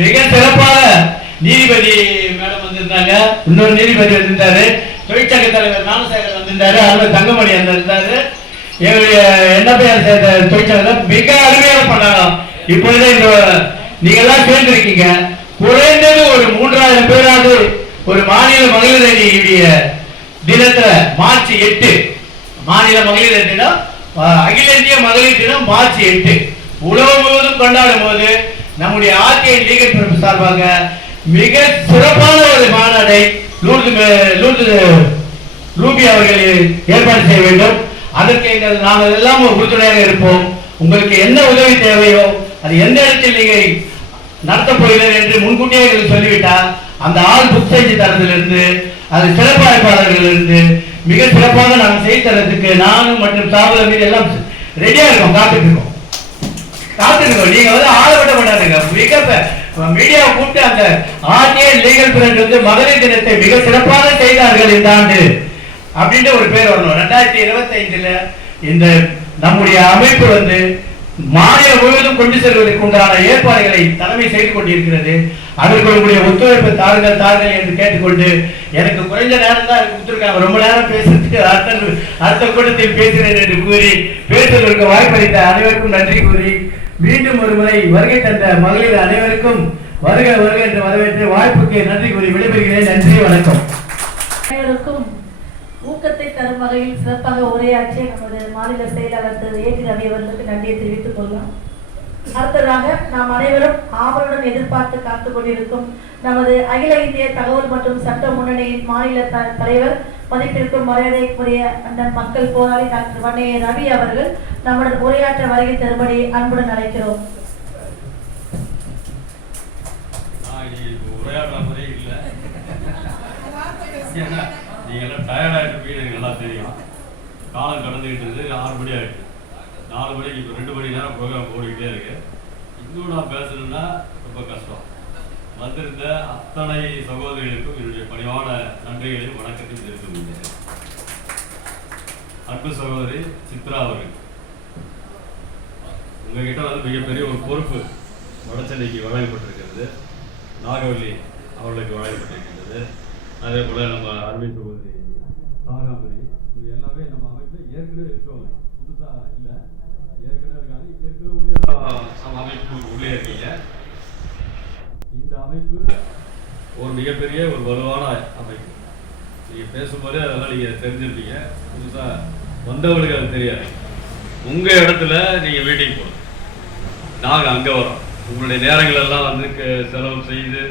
மிக சிறப்பான நீதிபதி மேடம் வந்திருந்தாங்க. இன்னொரு நீதிபதி வந்திருந்தாரு. தொழிற்சங்க தலைவர் நாமசேகர் வந்திருந்தாரு. அலுவலர் தங்கமணி அண்ணன் இருந்தாரு. எங்களுடைய என்ன பெயர் சேர்ந்த தொழிற்சங்க மிக அருமையாக பண்ணாங்க இப்பொழுது இந்த நீங்க எல்லாம் சேர்ந்திருக்கீங்க. குறைந்தது ஒரு மூன்றாயிரம் பேராவது ஒரு மாநில மகளிர் அணியுடைய தினத்துல மார்ச் எட்டு மாநில மகளிர் தினம் அகில இந்திய மகளிர் தினம் மார்ச் எட்டு. உலகம் முழுவதும் கொண்டாடும் போது நம்முடைய ஆர்டிஐ லீகல் பிரபு சார்பாக மிக சிறப்பான ஒரு மாநாடை லூர்து லூர்து ரூபி அவர்கள் ஏற்பாடு செய்ய வேண்டும். அதற்கு எங்கள் நாங்கள் எல்லாம் உறுதுணையாக இருப்போம். உங்களுக்கு என்ன உதவி தேவையோ அது எந்த இடத்தில் நீங்கள் நடத்தப் போகிறீர்கள் என்று முன்கூட்டியே எங்களுக்கு சொல்லிவிட்டால் அந்த ஆள் புக் செஞ்சு தரத்திலிருந்து அது சிறப்பாய்ப்பாளர்களிலிருந்து இருந்து மிக சிறப்பாக நாங்கள் செய்து தரத்துக்கு நானும் மற்றும் சாபல மீது எல்லாம் ரெடியா இருக்கோம். காத்துட்டு இருக்கோம். காத்துருக்கோம் நீங்க வந்து ஆளை விட மாட்டாருங்க மீடியா கூப்பிட்டு அந்த ஆர்டிஏ லீகல் பிரண்ட் வந்து மகளிர் தினத்தை மிக சிறப்பாக செய்தார்கள் இந்த ஆண்டு அப்படின்ற ஒரு பேர் வரணும். ரெண்டாயிரத்தி இருபத்தி ஐந்துல இந்த நம்முடைய அமைப்பு வந்து மாநிலம் முழுவதும் கொண்டு செல்வதற்கு உண்டான ஏற்பாடுகளை தலைமை செய்து கொண்டிருக்கிறது. அதற்கு உங்களுடைய ஒத்துழைப்பு தாருங்கள் தாருங்கள் என்று கேட்டுக்கொண்டு எனக்கு குறைந்த நேரம் தான் கொடுத்துருக்காங்க. ரொம்ப நேரம் பேசுறதுக்கு அடுத்த அடுத்த கூட்டத்தில் பேசுகிறேன் என்று கூறி பேசுவதற்கு வாய்ப்பளித்த அனைவருக்கும் நன்றி கூறி மீண்டும் ஒரு முறை வருகை தந்த மகளிர் அனைவருக்கும் வருக வருக என்று வரவேற்று வாய்ப்புக்கு நன்றி கூறி விடைபெறுகிறேன். நன்றி வணக்கம். அனைவருக்கும் ஊக்கத்தை தரும் வகையில் சிறப்பாக உரையாற்றிய நமது மாநில செயலாளர் திரு ஏ பி ரவி அவர்களுக்கு நன்றியை தெரிவித்துக் கொள்ளலாம் அடுத்ததாக நாம் அனைவரும் ஆவலுடன் எதிர்பார்த்து காத்துக் கொண்டிருக்கும் நமது அகில இந்திய தகவல் மற்றும் சட்ட முன்னணியின் மாநில த- தலைவர் மதிப்பிற்கும் மரியாதைக்குரிய அந்த மக்கள் போராளி டாக்டர் வண்ணைய ரவி அவர்கள் நம்முடன் உரையாற்ற வருகை தரும்படி அன்புடன் அழைக்கிறோம். உரையாடுற இல்லை. ஏன்னா எல்லாம் எனக்கு நல்லா தெரியும். காலம் கடந்துகிட்டு இருந்து ஆறு மணி ஆகிட்டு நாலு மணிக்கு இப்போ ரெண்டு மணி நேரம் ப்ரோக்ராம் ஓடிக்கிட்டே இருக்கு. இன்னும் நான் பேசணும்னா ரொம்ப கஷ்டம். வந்திருந்த அத்தனை சகோதரிகளுக்கும் என்னுடைய பணிவான நன்றிகளையும் வணக்கத்தையும் தெரிவித்துக் கொள்கிறேன். அன்பு சகோதரி சித்ரா அவர்கள். உங்ககிட்ட வந்து மிகப்பெரிய ஒரு பொறுப்பு வடசென்னைக்கு வழங்கப்பட்டிருக்கிறது. நாகவல்லி அவர்களுக்கு வழங்கப்பட்டிருக்கிறது. அதே போல நம்ம அருமை சகோதரி தாகாமரி இது எல்லாமே நம்ம அமைப்பில் ஏற்கனவே இருக்கவங்க. புதுசாக இல்லை. ஏற்கனவே இருக்காங்க. ஏற்கனவே நம்ம அமைப்பு உள்ளே இருக்கீங்க இந்த அமைப்பு. ஒரு மிகப்பெரிய ஒரு வலுவான அமைப்பு. நீங்கள் பேசும்போதே அதெல்லாம் நீங்கள் தெரிஞ்சிருப்பீங்க. புதுசாக வந்தவர்களுக்கு அது தெரியாது. உங்கள் இடத்துல நீங்கள் மீட்டிங் போகணும் நாங்கள் அங்கே வரோம். உங்களுடைய நேரங்கள் எல்லாம் வந்து செலவு செய்து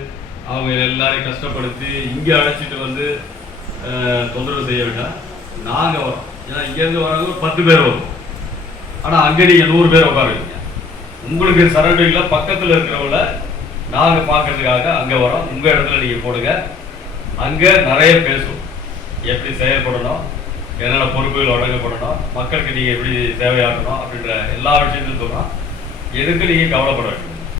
அவங்க எல்லாரையும் கஷ்டப்படுத்தி இங்கே அழைச்சிட்டு வந்து தொந்தரவு செய்ய வேண்டாம். நாங்கள் வரோம். ஏன்னா இங்கேருந்து வரவங்க பத்து பேர் வரும். ஆனால் அங்கே நீங்கள் நூறு பேர் உட்காருவீங்க. உங்களுக்கு சரௌண்டிங்கில் பக்கத்தில் இருக்கிறவங்கள நாங்கள் பார்க்கறதுக்காக அங்கே வரோம். உங்கள் இடத்துல நீங்கள் போடுங்க. அங்கே நிறைய பேசும் எப்படி செயல்படணும் என்னென்ன பொறுப்புகள் வழங்கப்படணும் மக்களுக்கு நீங்கள் எப்படி சேவையாகணும் அப்படின்ற எல்லா விஷயத்தையும் சொன்னால் எதுக்கு நீங்கள் கவலைப்பட வேண்டும்.